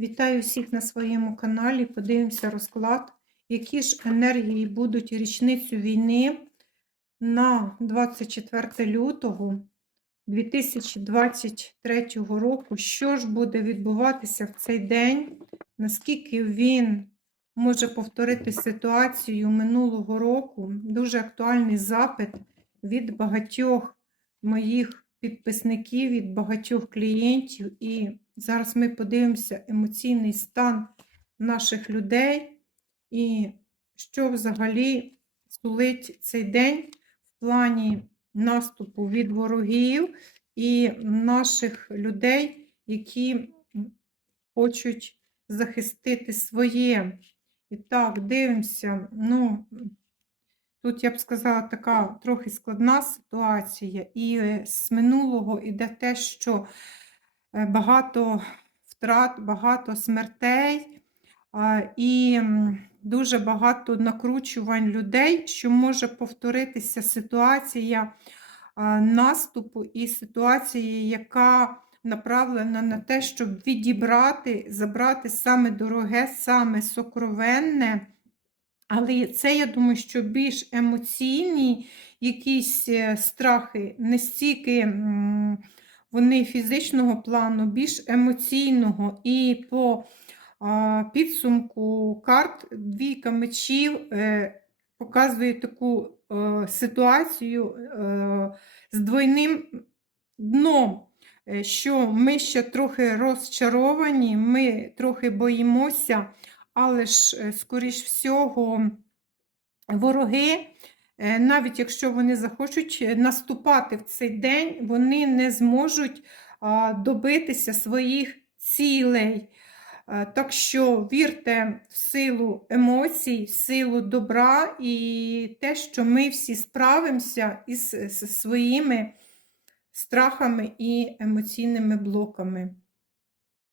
Вітаю всіх на своєму каналі. Подивимося розклад, які ж енергії будуть річницю війни на 24 лютого 2023 року. Що ж буде відбуватися в цей день? Наскільки він може повторити ситуацію минулого року? Дуже актуальний запит від багатьох моїх підписників, від багатьох клієнтів. І зараз ми подивимося емоційний стан наших людей і що взагалі сулить цей день в плані наступу від ворогів і наших людей, які хочуть захистити своє. І так, дивимося. Ну, Тут, я б сказала, така трохи складна ситуація, і е, з минулого йде те, що е, багато втрат, багато смертей і дуже багато накручувань людей, що може повторитися ситуація наступу і ситуація, яка направлена на те, щоб відібрати, забрати саме дороге, саме сокровенне. Але це, я думаю, що більш емоційні якісь е, страхи, не стільки вони фізичного плану, більш емоційного. І по підсумку карт двійка мечів е, показує таку е, ситуацію з двойним дном. Що ми ще трохи розчаровані, ми трохи боїмося, але ж, е, скоріш всього, вороги, е, навіть якщо вони захочуть е, наступати в цей день, вони не зможуть добитися своїх цілей. Так що вірте в силу емоцій, в силу добра і те, що ми всі справимося із своїми страхами і емоційними блоками.